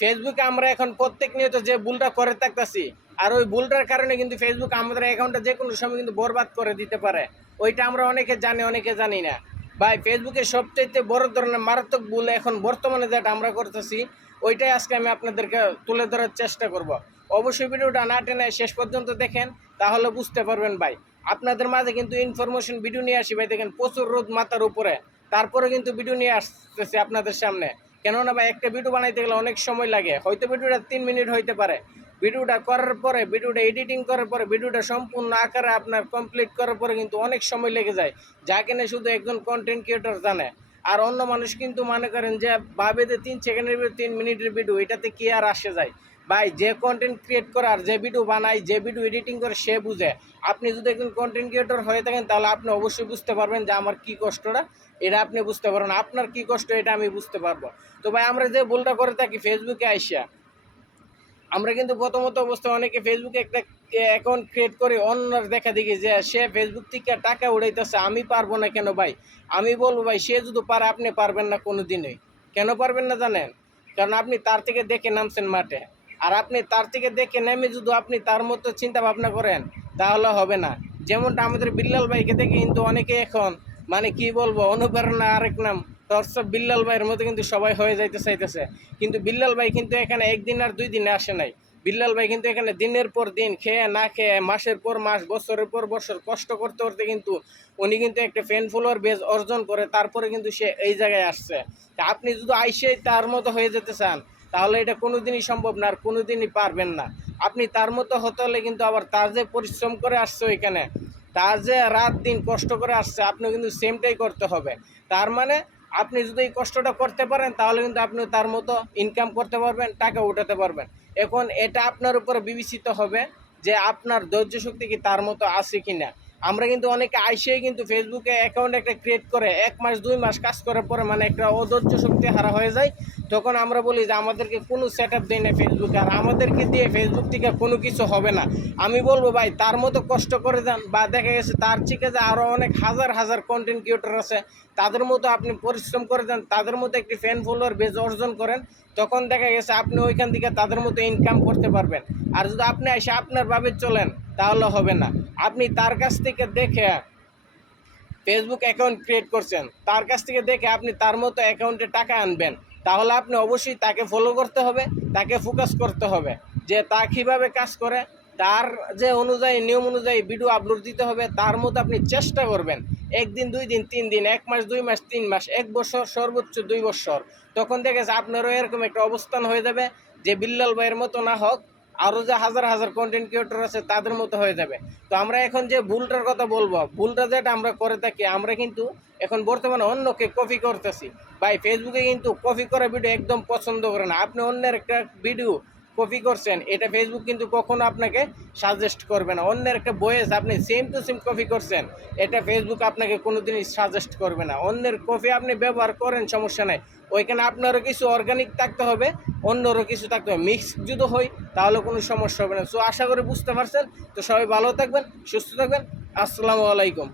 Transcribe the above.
ফেসবুকে আমরা এখন প্রত্যেক নিয়ত যে ভুলটা করে থাকতেছি, আর ওই ভুলটার কারণে কিন্তু ফেসবুক আমাদের অ্যাকাউন্টটা যে কোনো সময় কিন্তু বরবাদ করে দিতে পারে। ওইটা আমরা অনেকে জানি অনেকে জানি না। ভাই ফেসবুকের সবচাইতে বড় ধরনের মারাত্মক ভুল এখন বর্তমানে যেটা আমরা করতেছি, ওইটাই আজকে আমি আপনাদেরকে তুলে ধরার চেষ্টা করব। অবশ্যই ভিডিওটা না টেনে শেষ পর্যন্ত দেখেন, তাহলে বুঝতে পারবেন ভাই। আপনাদের মাঝে কিন্তু ইনফরমেশন ভিডিও নিয়ে আসি ভাই, দেখেন প্রচুর রোদ মাথার উপরে। তারপরে কিন্তু ভিডিও নিয়ে আসতেছে আপনাদের সামনে। কেননা ভাই, একটা ভিডিও বানাইতে গেলে অনেক সময় লাগে। হয়তো ভিডিওটা তিন মিনিট হইতে পারে। ভিডিওটা করার পরে ভিডিওটা এডিটিং করার পরে ভিডিওটা সম্পূর্ণ আকারে আপনার কমপ্লিট করার পরে কিন্তু অনেক সময় লেগে যায়। যা কিনা শুধু একজন কন্টেন্ট ক্রিয়েটর জানে। আর অন্য মানুষ কিন্তু মনে করেন যে যে তিন সেকেন্ডের ভিডিও তিন মিনিটের ভিডিও এটাতে কি আর আসে যায়? ভাই, যে কন্টেন্ট ক্রিয়েট করে আর যে ভিডিও বানায়, যে ভিডিও এডিটিং করে, সে বুঝে। আপনি যদি একজন কন্টেন্ট ক্রিয়েটর হয়ে থাকেন, তাহলে আপনি অবশ্যই বুঝতে পারবেন যে আমার কি কষ্টটা। এটা আপনি বুঝতে পারবেন। আপনার কি কষ্ট, এটা আমি বুঝতে পারব। তো ভাই, আমরা যে ভুলটা করে থাকি ফেসবুকে আইসা, আমরা কিন্তু প্রথমত অবস্থায় অনেকে ফেসবুকে একটা অ্যাকাউন্ট ক্রিয়েট করে, অন্যর দেখা দেখি যে সে ফেসবুক থেকে টাকা উড়াইতেছে, আমি পারব না কেন ভাই? আমি বলব ভাই, সে যদি পারে, আপনি পারবেন না কোনো দিনই কেন পারবেন না জানেন? কারণ আপনি তার থেকে দেখে নামছেন মাঠে। আর আপনি তার থেকে দেখে নেমে যদি আপনি তার মতো চিন্তা ভাবনা করেন, তাহলে হবে না। যেমনটা আমাদের বিল্লাল ভাইকে দেখে কিন্তু অনেকে এখন মানে কি বলব, অনুপ্রেরণা আরেক নাম, দর্শক বিল্লাল ভাইয়ের মতো কিন্তু সবাই হয়ে যাইতে চাইতেছে। কিন্তু বিল্লাল ভাই কিন্তু এখানে একদিন আর দুই দিনে আসে নাই। বিল্লাল ভাই কিন্তু এখানে দিনের পর দিন খেয়ে না খেয়ে, মাসের পর মাস, বছরের পর বছর কষ্ট করতে করতে কিন্তু উনি কিন্তু একটা ফ্যান ফলোয়ার বেজ অর্জন করে, তারপরে কিন্তু সে এই জায়গায় আসছে। আপনি যদি আইসেই তার মতো হয়ে যেতে চান তাহলে এটা কোনোদিনই সম্ভব না আর কোনোদিনই পারবেন না। আপনি তার মতো হতে হলে কিন্তু আবার তার যে পরিশ্রম করে আসছে ওইখানে, তার যে রাত দিন কষ্ট করে আসছে আপনি কিন্তু সেমটাই করতে হবে। তার মানে আপনি যদি এই কষ্টটা করতে পারেন, তাহলে কিন্তু আপনি তার মতো ইনকাম করতে পারবেন, টাকা উঠাতে পারবেন। এখন এটা আপনার উপরে বিবেচিত হবে যে আপনার ধৈর্য শক্তি কি তার মতো আছে কি না আমরা কিন্তু অনেকে আইসেই কিন্তু ফেসবুকে অ্যাকাউন্ট একটা ক্রিয়েট করে, এক মাস, দুই মাস কাজ করার পরে মানে একটা অধৈর্য শক্তি হারা হয়ে যায়। তখন আমরা বলি যে আমাদেরকে কোনো সেট আপ দেয় না ফেসবুকে আর আমাদেরকে দিয়ে ফেসবুক থেকে কোনো কিছু হবে না। আমি বলব ভাই, তার মতো কষ্ট করে যান, বা দেখা গেছে তার থেকে যে আরও অনেক হাজার হাজার কন্টেন্ট ক্রিয়েটর আছে, তাদের মতো আপনি পরিশ্রম করে যান, তাদের মতো একটি ফ্যান ফলোয়ার বেজ অর্জন করেন, তখন দেখা গেছে আপনি ওইখান থেকে তাদের মতো ইনকাম করতে পারবেন। আর যদি আপনি এসে আপনার ভাবে চলেন, তাহলে হবে না। আপনি তার কাছ থেকে দেখে ফেসবুক অ্যাকাউন্ট ক্রিয়েট করছেন, তার কাছ থেকে দেখে আপনি তার মতো অ্যাকাউন্টে টাকা আনবেন, তাহলে আপনি অবশ্যই তাকে ফলো করতে হবে, তাকে ফোকাস করতে হবে যে তা কীভাবে কাজ করে, তার যে অনুযায়ী, নিয়ম অনুযায়ী ভিডিও আপলোড দিতে হবে, তার মতো আপনি চেষ্টা করবেন। একদিন, দুই দিন, তিন দিন, এক মাস, দুই মাস, তিন মাস, এক বছর, সর্বোচ্চ দুই বছর। তখন দেখে যে আপনারও এরকম একটা অবস্থান হয়ে যাবে যে বিল্লাল ভাইয়ের মতো না হোক আরও যে হাজার হাজার কন্টেন্ট ক্রিয়েটর আছে, তাদের মতো হয়ে যাবে। তো আমরা এখন যে ভুলটার কথা বলব, ভুলটা যেটা আমরা করে থাকি, আমরা কিন্তু এখন বর্তমানে অন্যকে কপি করতেছি। ভাই ফেসবুকে কিন্তু কপি করা ভিডিও একদম পছন্দ করে না। আপনি অন্যের একটা ভিডিও কপি করছেন, এটা ফেসবুক কিন্তু কখনো আপনাকে সাজেস্ট করবে না। অন্যের একটা বয়েস, আপনি সেম টু সেম কপি করছেন, এটা ফেসবুক আপনাকে কোনোদিনই সাজেস্ট করবে না। অন্যের কপি আপনি ব্যবহার করেন, সমস্যা নাই। ওইখানে আপনারও কিছু অর্গানিক থাকতে হবে, অন্যরও কিছু থাকতে হবে। মিক্স যদি হয়, তাহলে কোনো সমস্যা হবে না। সো আশা করি বুঝতে পারছেন। তো সবাই ভালো থাকবেন, সুস্থ থাকবেন। আসসালামু আলাইকুম।